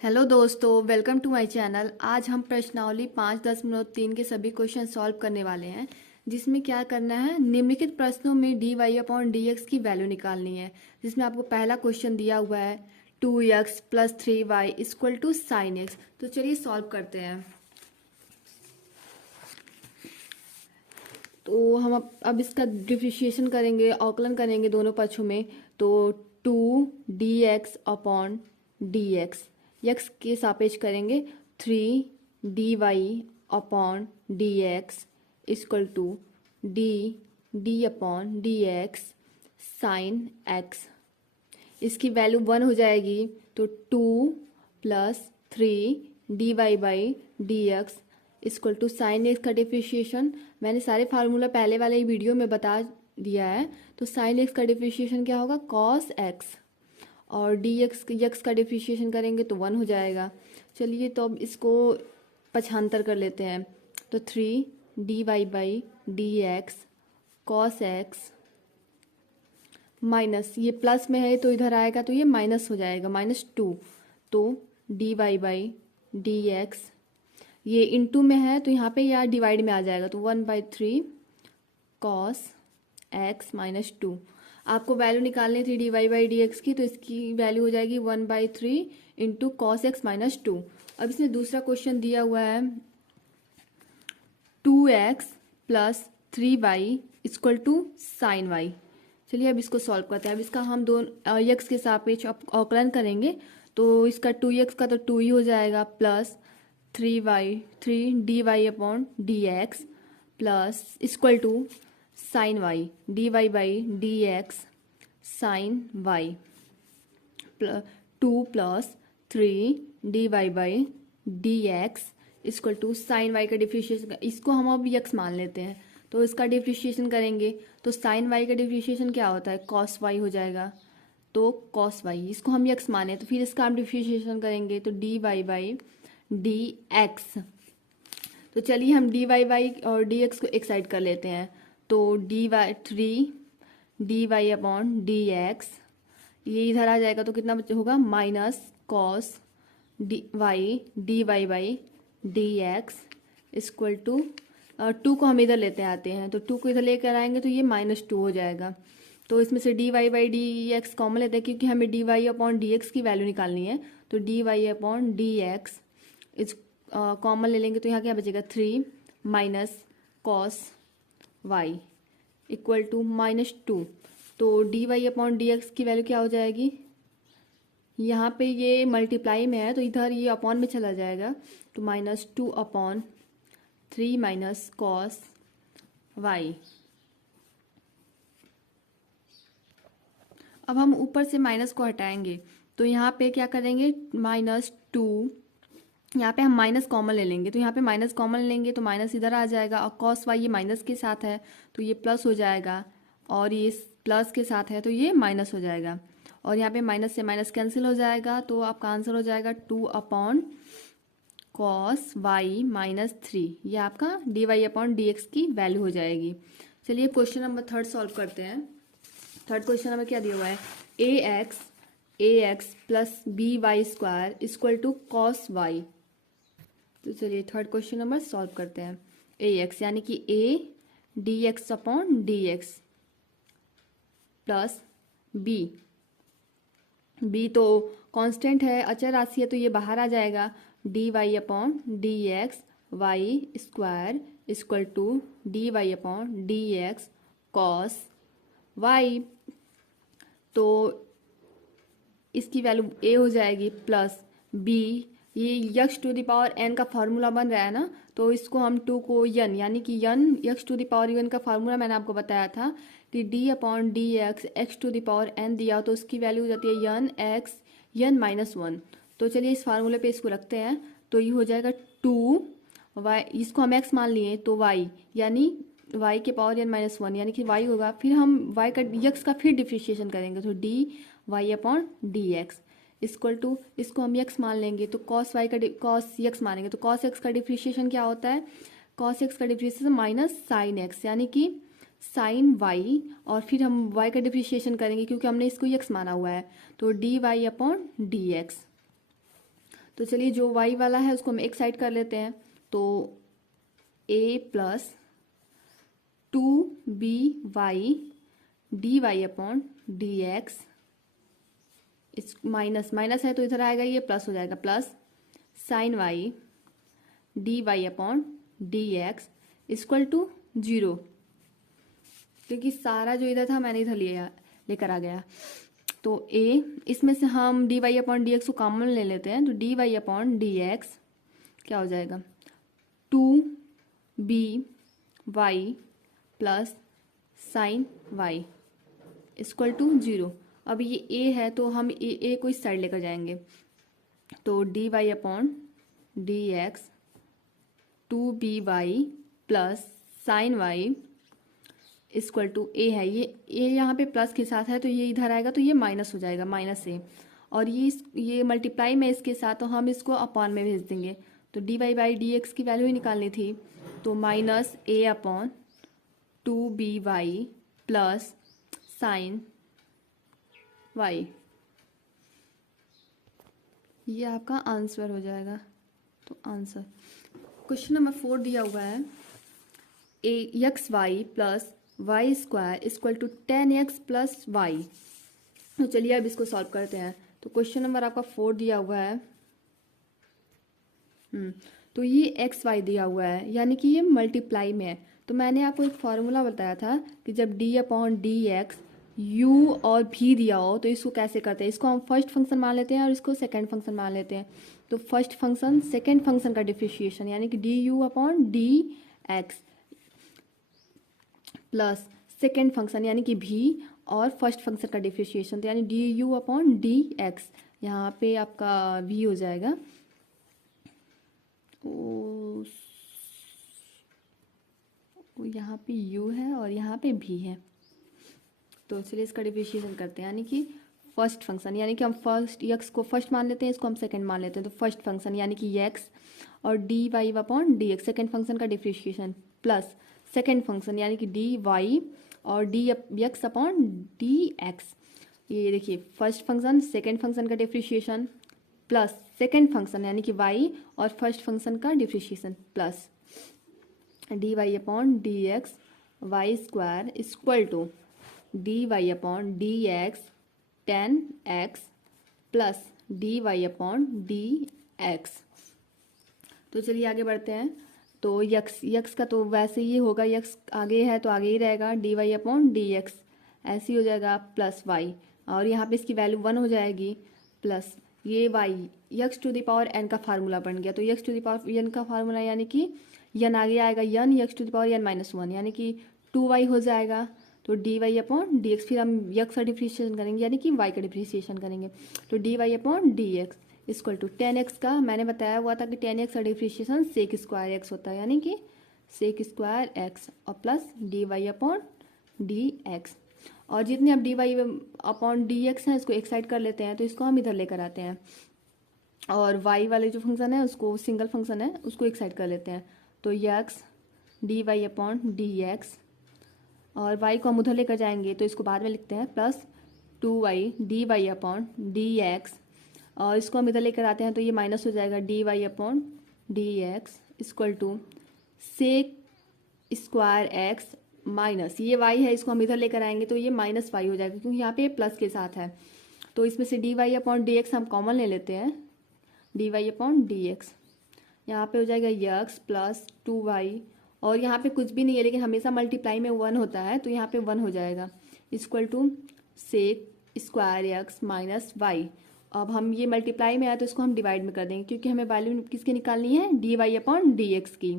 Hello दोस्तों, welcome to my channel. आज हम प्रश्नावली 5, 10 मिनट 3 के सभी क्वेश्चन सॉल्व करने वाले हैं, जिसमें क्या करना है, निम्नलिखित प्रश्नों में d y upon d x की वैल्यू निकालनी है। जिसमें आपको पहला क्वेश्चन दिया हुआ है 2x plus 3y equal to sine x. तो चलिए सॉल्व करते हैं। तो हम अब इसका डिफरेंशिएशन करेंगे, अवकलन करेंगे दोनों पक्षों में। तो 2 dx upon d x, x के सापेक्ष करेंगे 3 dy upon d x equal to d upon d x sine x. इसकी वैल्यू 1 हो जाएगी। तो 2 + 3 dy/dx equal to sine x का डिफरेंशिएशन मैंने सारे फार्मूला पहले वाले ही वीडियो में बता दिया है। तो साइन एक्स का डिफरेंशिएशन क्या होगा, कॉस एक्स, और डी एक्स का डिफरेंशिएशन करेंगे तो 1 हो जाएगा। चलिए तो अब इसको पक्षांतर कर लेते हैं। तो 3 dy/dx कॉस एक्स माइनस, ये प्लस में है तो इधर आएगा तो ये माइनस हो जाएगा, -2। तो dy/dx, ये इनटू में है तो यहाँ पे या डिवाइड में आ जाएगा, तो 1/3 कॉस एक्स -2। आपको वैल्यू निकालनी थी dy/dx की, तो इसकी वैल्यू हो जाएगी 1/3 इंटू कॉस एक्स -2। अब इसमें दूसरा क्वेश्चन दिया हुआ है 2x plus 3y equal to sine y. चलिए अब इसको सॉल्व करते हैं। अब इसका हम दोनों यक्स के सापेक्ष अवकलन करेंगे। तो इसका 2x का तो 2 ही हो जाएगा, plus 3 dy upon d x plus equal to sine y dy/dx sine y 2 + 3 dy/dx equal to sine y का डिफरेंशिएशन, इसको हम अब यक्स मान लेते हैं। तो इसका डिफरेंशिएशन करेंगे तो साइन वाई का डिफरेंशिएशन क्या होता है, कॉस वाई हो जाएगा। तो कॉस वाई, इसको हम यक्स माने तो फिर इसका हम डिफरेंशिएशन करेंगे तो dy/dx। तो चलिए हम dy और dx को एक साइड कर लेते हैं। तो 3 dy अपॉन dx, ये इधर आ जाएगा तो कितना होगा, minus cos y dy/dx equal to 2 को हम इधर लेते आते हैं, तो 2 को इधर लेकर आएंगे तो ये -2 हो जाएगा। तो इसमें से dy/dx कॉमन लेते हैं, क्योंकि हमें dy अपॉन dx की वैल्यू निकालनी है। तो dy अपॉन dx इस कॉमन ले लेंगे तो यहाँ क्या बचेगा, 3 minus cos y equal to -2। तो dy अपॉन dx की वैल्यू क्या हो जाएगी, यहाँ पे ये मल्टीप्लाई में है तो इधर ये अपॉन में चला जाएगा। तो -2 अपॉन 3 माइनस कॉस वाई। अब हम ऊपर से माइनस को हटाएंगे तो यहाँ पे क्या करेंगे, -2, यहाँ पे हम माइनस कॉमन ले लेंगे। तो यहाँ पे माइनस कॉमन लेंगे तो माइनस इधर आ जाएगा, और कॉस वाई ये माइनस के साथ है तो ये प्लस हो जाएगा, और ये प्लस के साथ है तो ये माइनस हो जाएगा, और यहाँ पे माइनस से माइनस कैंसिल हो जाएगा। तो आपका आंसर हो जाएगा 2 अपॉन कॉस वाई -3। ये आपका dy अपॉन dx की वैल्यू हो जाएगी। चलिए क्वेश्चन नंबर 3 सॉल्व करते हैं। थर्ड क्वेश्चन हमें क्या दिया हुआ है, ax plus by² equal to cos y. तो चलिए थर्ड क्वेश्चन नंबर सॉल्व करते हैं। ax यानी कि a dx upon dx plus b तो कांस्टेंट है, अचर राशि है तो ये बाहर आ जाएगा, dy upon dx y² equal to dy upon dx cos y। तो इसकी वैल्यू a हो जाएगी, प्लस b, ये x to the power n का फार्मूला बन रहा है ना, तो इसको हम 2 को n यानी कि n x to the power n का फार्मूला मैंने आपको बताया था कि d upon d x x to the power n दिया तो उसकी वैल्यू हो जाती है n x n-1। तो चलिए इस फार्मूले पे इसको रखते हैं। तो ये हो जाएगा 2y, इसको हम x मान लिए तो y यानी y के पावर n-1 यानी कि y होगा। फिर हम y का यक्स का फिर डिफरेंशिएशन करेंगे तो dy upon dx equal to, इसको हम यक्स मान लेंगे तो कॉस वाई का कॉस यक्स मानेंगे तो कॉस एक्स का डिफरेंशिएशन क्या होता है, कॉस एक्स का डिफरेंशिएशन माइनस साइन एक्स यानी कि साइन वाई, और फिर हम वाई का डिफरेंशिएशन करेंगे क्योंकि हमने इसको यक्स माना हुआ है। तो dy अपॉन dx। तो चलिए जो y वाला है उसको हम एक साइड कर लेते हैं। तो a plus 2by dy upon dx, इस माइनस माइनस है तो इधर आएगा ये प्लस हो जाएगा, plus sine y dy upon dx equal to 0, क्योंकि सारा जो इधर था मैंने इधर लेकर आ गया। तो a, इसमें से हम dy अपॉन डी को कॉमन ले लेते हैं, तो dy अपॉन डी क्या हो जाएगा 2by plus sine y equal to 0। अब ये a है तो हम a को इस साइड लेकर जाएंगे, तो dy upon d 2by plus sine y equal to a है, ये a यहाँ पे प्लस के साथ है तो ये इधर आएगा तो ये माइनस हो जाएगा, माइनस a, और ये मल्टीप्लाई में इसके साथ तो हम इसको अपॉन में भेज देंगे। तो dy बाई डी की वैल्यू ही निकालनी थी, तो minus a upon 2by plus sine y, ये आपका आंसर हो जाएगा। तो आंसर क्वेश्चन नंबर 4 दिया हुआ है x y plus y square equal to 10x plus y. तो चलिए अब इसको सॉल्व करते हैं। तो क्वेश्चन नंबर आपका 4 दिया हुआ है, तो ये एक्स वाई दिया हुआ है, यानी कि ये मल्टीप्लाई में है। तो मैंने आपको एक फॉर्मूला बताया था कि जब D upon d x you और भी दिया हो तो इसको कैसे करते हैं, इसको हम फर्स्ट फंक्शन मान लेते हैं और इसको सेकंड फंक्शन मान लेते हैं। तो फर्स्ट फंक्शन सेकंड फंक्शन का डिफरेंशिएशन यानी कि D you upon d x plus second function यानी कि भी और फर्स्ट फंक्शन का डिफरेंशिएशन, तो यानी D you upon d x, यहाँ पे आपका भी हो जाएगा, यहाँ पे u है और यहाँ पे भी है। तो चलिए इसका डिफरेंशिएशन करते हैं, यानी कि फर्स्ट फंक्शन यानी कि हम फर्स्ट x को फर्स्ट मान लेते हैं, इसको हम सेकंड मान लेते हैं। तो फर्स्ट फंक्शन यानी कि x और d y upon d x second function का डिफरेंशिएशन प्लस सेकेंड फंक्शन यानी कि डी वाई और d x upon d x. ये देखिए फर्स्ट फंक्शन सेकेंड फंक्शन का डिफरेंशिएशन प्लस सेकेंड फंक्शन यानी कि वाई और फर्स्ट फंक्शन का differentiation plus d y upon d x y square equal to d y upon d x 10x plus d y upon d x. तो चलिए आगे बढ़ते हैं। तो यक्स का तो वैसे ही होगा, यक्स आगे है तो आगे ही रहेगा, d y upon d x ऐसे ही हो जाएगा प्लस वाई, और यहाँ पे इसकी वैल्यू 1 हो जाएगी प्लस ये y x to the power n का फार्मूला बन गया। तो x to the power n का फार्मूला यानी कि n आगे आएगा, n x to the power n minus 1 यानी कि 2y हो जाएगा। तो d y upon d x, फिर हम यक्स का डिफरेंशिएशन करेंगे यानी कि वाई का डिफरेंशिएशन करेंगे। तो d y upon d x equal to 10x का मैंने बताया हुआ था कि 10x का डिफरेंशिएशन सेक स्क्वायर एक्स होता है, यानी कि सेक स्क्वायर एक्स और plus d y upon d x. और जितने अब d y upon d x हैं इसको एक साइड कर लेते हैं, तो इसको हम इधर लेकर आते हैं, और वाई वाले जो फंक्शन है उसको सिंगल फंक्शन है उसको एक साइड कर लेते हैं। तो x d y upon d x, और y को हम उधर लेकर जाएंगे तो इसको बाद में लिखते हैं plus 2y d y upon d x, और इसको हम इधर लेकर आते हैं तो ये माइनस हो जाएगा d y upon d x equal to sec square x minus ये y है, इसको हम इधर लेकर आएंगे तो ये माइनस वाई हो जाएगा क्योंकि यहाँ पे प्लस के साथ है। तो इसमें से d y upon d x हम कॉमन ले लेते हैं, d y upon d x यहाँ पे हो जाएगा यक्स प्लस 2y, और यहाँ पे कुछ भी नहीं है लेकिन हमेशा मल्टीप्लाई में 1 होता है तो यहाँ पे 1 हो जाएगा equal to sec square x minus y. अब हम ये मल्टीप्लाई में आए तो इसको हम डिवाइड में कर देंगे क्योंकि हमें वैल्यू किसकी निकालनी है, d y upon d x की,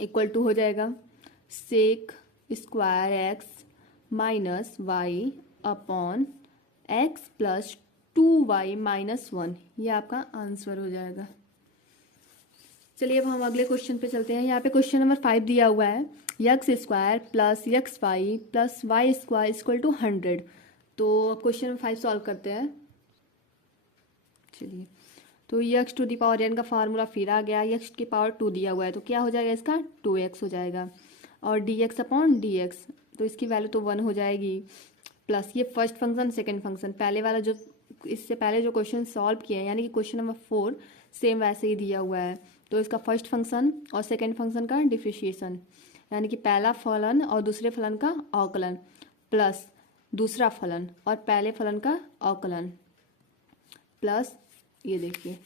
इक्वल टू हो जाएगा sec square x minus y upon x plus 2y minus 1। ये आपका आंसर हो जाएगा। चलिए अब हम अगले क्वेश्चन पे चलते हैं। यहाँ पे क्वेश्चन नंबर 5 दिया हुआ है x square plus x y plus y square equal to 100। तो क्वेश्चन नंबर 5 सॉल्व करते हैं। चलिए तो x to the power n का फार्मूला फिर आ गया, यक्स की पावर 2 दिया हुआ है तो क्या हो जाएगा इसका 2x हो जाएगा, और d x upon d x तो इसकी वैल्यू तो 1 हो जाएगी, प्लस ये फर्स्ट फंक्शन सेकेंड फंक्शन पहले वाला जो इससे पहले जो क्वेश्चन सॉल्व किए हैं, यानी कि क्वेश्चन नंबर 4 सेम वैसे ही दिया हुआ है। तो इसका फर्स्ट फंक्शन और सेकंड फंक्शन का डिफरेंशिएशन, यानी कि पहला फलन और दूसरे फलन का अवकलन प्लस दूसरा फलन और पहले फलन का अवकलन प्लस ये देखिए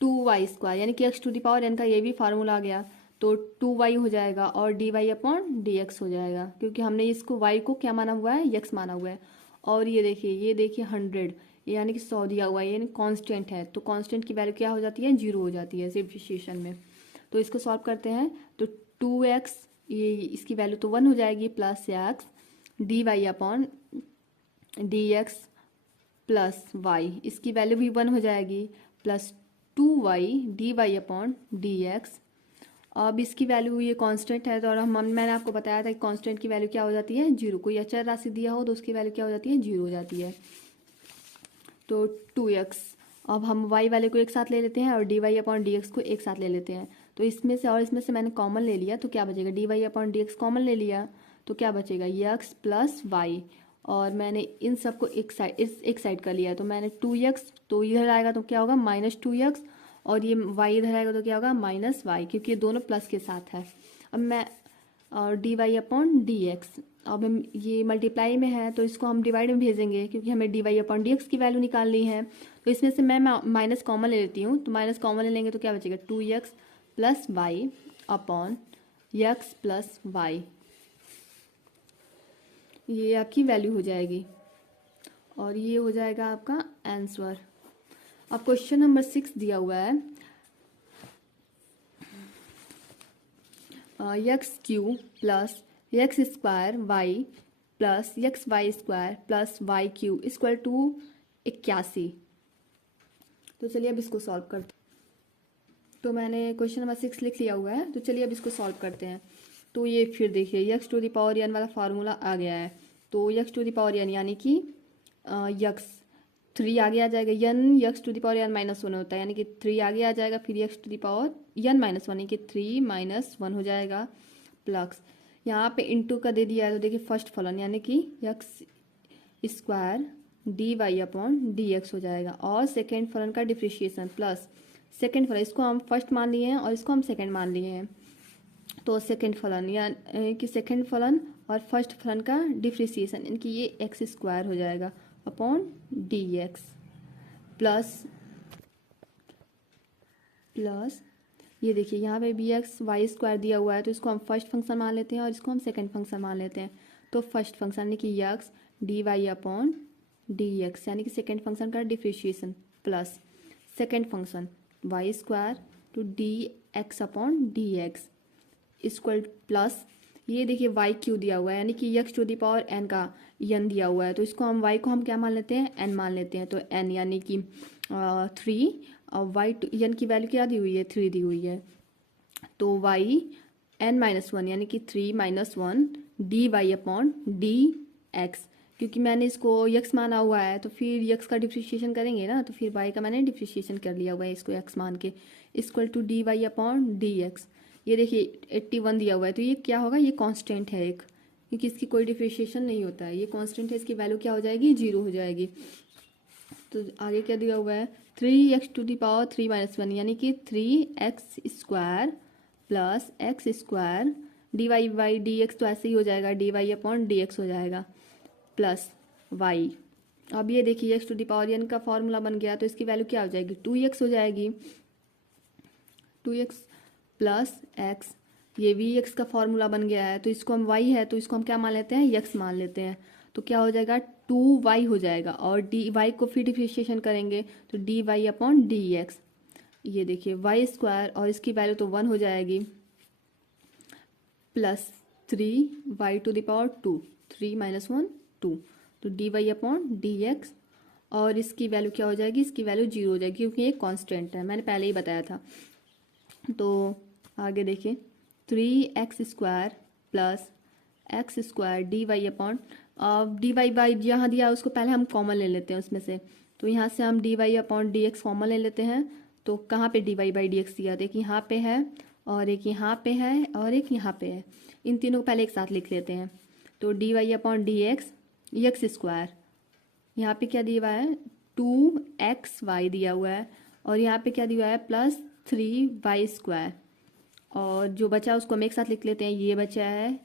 2y², यानी कि x⁴n का ये भी फार्मूला आ गया, तो 2y हो जाएगा और dy/dx हो जाएगा, क्योंकि हमने इसको y को क्या माना हुआ है, x माना हुआ है। और ये देखिए 100, यानी कि 100 दिया हुआ है, यानी कांस्टेंट है, तो कांस्टेंट की वैल्यू क्या हो जाती है, 0 हो जाती है डिफरेंशिएशन में। तो इसको सॉल्व करते हैं, तो 2x, ये इसकी वैल्यू तो 1 हो जाएगी, plus x dy/dx plus y, इसकी वैल्यू भी 1 हो जाएगी, प्लस 2y dy/dx। अब इसकी वैल्यू ये कांस्टेंट है, तो और मैंने आपको बताया था कि कांस्टेंट की वैल्यू क्या हो जाती है, 0। कोई अचर राशि दिया हो तो उसकी वैल्यू क्या हो जाती है, 0 हो जाती है। तो 2x, अब हम y वाले को एक साथ ले लेते हैं और dy/dx को एक साथ ले लेते हैं। तो इसमें से और इसमें से मैंने कॉमन ले लिया, तो क्या बचेगा, dy/dx कॉमन ले लिया, तो क्या बचेगा x प्लस y, और मैंने इन सबको एक साइड कर लिया, तो मैंने 2x, तो इधर आएगा तो क्या होगा -2x, और ये y इधर आएगा तो क्या होगा -y, क्योंकि ये दोनों प्लस के साथ है। अब मैं और dy/dx, अब हम ये मल्टीप्लाई में है तो इसको हम डिवाइड में भेजेंगे, क्योंकि हमें dy/dx की वैल्यू निकालनी है। तो इसमें से मैं माइनस कॉमन ले लेती हूँ, तो माइनस कॉमन ले लेंगे तो क्या बचेगा 2x plus y upon x plus y, ये आपकी वैल्यू हो जाएगी और ये हो जाएगा आपका आंसर। अब क्वेश्चन नंबर 6 दिया हुआ है, x³ plus x² y plus xy² plus y³ equal to 81। तो चलिए अब इसको सॉल्व करते हैं। तो मैंने क्वेश्चन नंबर 6 लिख लिया हुआ है, तो चलिए अब इसको सॉल्व करते हैं। तो ये फिर देखिए x⁴n वाला फार्मूला आ गया है, तो x⁴n यानी कि x3 आगे आ जाएगा, x⁴n -1 होता है, यानी कि 3 आगे आ जाएगा, फिर x⁴n -1 यानी कि 3 - 1 हो जाएगा, प्लस यहाँ पे इंटू का दे दिया है, तो देखिए फर्स्ट फलन यानी कि x² dy/dx हो जाएगा, और सेकेंड फलन का डिफरेंशिएशन प्लस सेकेंड फलन, इसको हम फर्स्ट मान लिए हैं और इसको हम सेकेंड मान लिए हैं, तो सेकेंड फलन यानी कि सेकेंड फलन और फर्स्ट फलन का डिफरेंशिएशन, यानी कि ये x² हो जाएगा अपॉन dx प्लस ये देखिए यहाँ पे bx/y² दिया हुआ है, तो इसको हम फर्स्ट फंक्शन मान लेते हैं और इसको हम सेकेंड फंक्शन मान लेते हैं। तो फर्स्ट फंक्शन यानी कि x dy/dx, यानी कि सेकेंड फंक्शन का differentiation plus second function y² to dx/dx equal plus ये देखिए y³ दिया हुआ है, यानी कि x⁴n का n दिया हुआ है, तो इसको हम y को हम क्या मान लेते हैं, n मान लेते हैं। तो n यानी कि 3 और n की वैल्यू क्या दी हुई है, 3 दी हुई है, तो yn-1 यानी कि 3 - 1 dy/dx, क्योंकि मैंने इसको x माना हुआ है तो फिर x का डिफरेंशिएशन करेंगे ना, तो फिर y का मैंने डिफरेंशिएशन कर लिया हुआ है इसको x मान के, इक्वल टू dy/dx। ये देखिए 81 दिया हुआ है, तो ये क्या होगा, ये कांस्टेंट है एक, क्योंकि इसकी कोई डिफरेंशिएशन नहीं होता है, ये कांस्टेंट है, इसकी वैल्यू क्या हो जाएगी, 0 हो जाएगी। तो आगे क्या दिया हुआ है, 3x⁴ -1 यानी कि 3x² प्लस x² dy/dx, तो ऐसे ही हो जाएगा dy/dx हो जाएगा प्लस y। अब ये देखिए x⁴n का फॉर्मूला बन गया, तो इसकी वैल्यू क्या हो जाएगी, 2x हो जाएगी, 2x प्लस x, ये भी x का फॉर्मूला बन गया है, तो इसको हम y है तो इसको हम क्या मान लेते हैं, x मान लेते हैं, तो क्या हो जाएगा 2y हो जाएगा, और dy को फिर डिफरेंशिएशन करेंगे तो dy/dx, ये देखिए y² और इसकी वैल्यू तो 1 हो जाएगी, प्लस 3y⁴2, 3 - 1 2, तो dy/dx, और इसकी वैल्यू क्या हो जाएगी, इसकी वैल्यू 0 हो जाएगी, क्योंकि ये कांस्टेंट है, मैंने पहले ही बताया था। तो आगे देखिए 3x² प्लस x² dy/, अब dy जहाँ दिया उसको पहले हम कॉमन ले लेते हैं उसमें से, तो यहाँ से हम dy/dx कॉमन ले लेते हैं, तो कहाँ पे dy/dx दिया, एक यहाँ पे है और एक यहाँ पे है और एक यहाँ पे है, इन तीनों को पहले एक साथ लिख लेते हैं। तो dy/dx x², यहाँ पे क्या दिया हुआ है 2xy दिया हुआ है और यहाँ पे क्या दिया हुआ है प्लस 3y²। और जो बचा है उसको हम एक साथ लिख लेते हैं, ये बचा है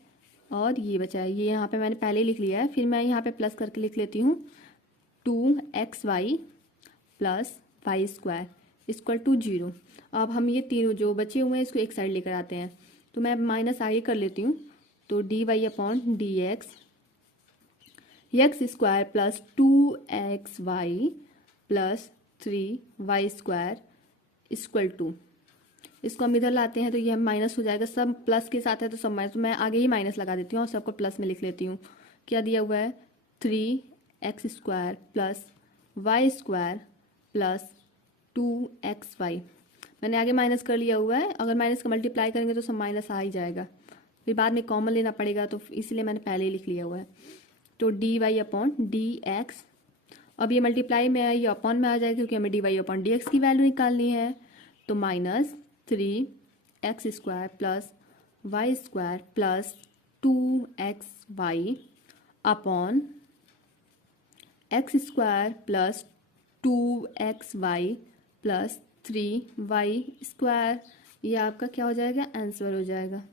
और ये बचा है, ये यहाँ पे मैंने पहले ही लिख लिया है। फिर मैं यहाँ पे प्लस करके लिख लेती हूँ 2xy plus y² equal to 0। अब हम ये तीनों जो बचे हुए हैं इसको एक साइड लेकर आते हैं, तो मैं माइनस आगे कर लेती हूँ। तो dy/dx x² plus 2xy plus 3y² equal to, इसको हम इधर लाते हैं तो ये माइनस हो जाएगा, सब प्लस के साथ है तो सब माइनस, तो मैं आगे ही माइनस लगा देती हूँ और सबको प्लस में लिख लेती हूँ। क्या दिया हुआ है 3x² plus y² plus 2xy, मैंने आगे माइनस कर लिया हुआ है। अगर माइनस का मल्टीप्लाई करेंगे तो सब माइनस आ ही जाएगा, फिर बाद में कॉमन लेना पड़ेगा, तो इसलिए मैंने पहले ही लिख लिया हुआ है। तो dy/dx, अब ये मल्टीप्लाई में है, ये अपॉन में आ जाएगा क्योंकि हमें dy/dx की वैल्यू निकालनी है। तो minus 3x² plus y² plus 2xy upon x² plus 2xy plus 3y², ये आपका क्या हो जाएगा, आंसर हो जाएगा।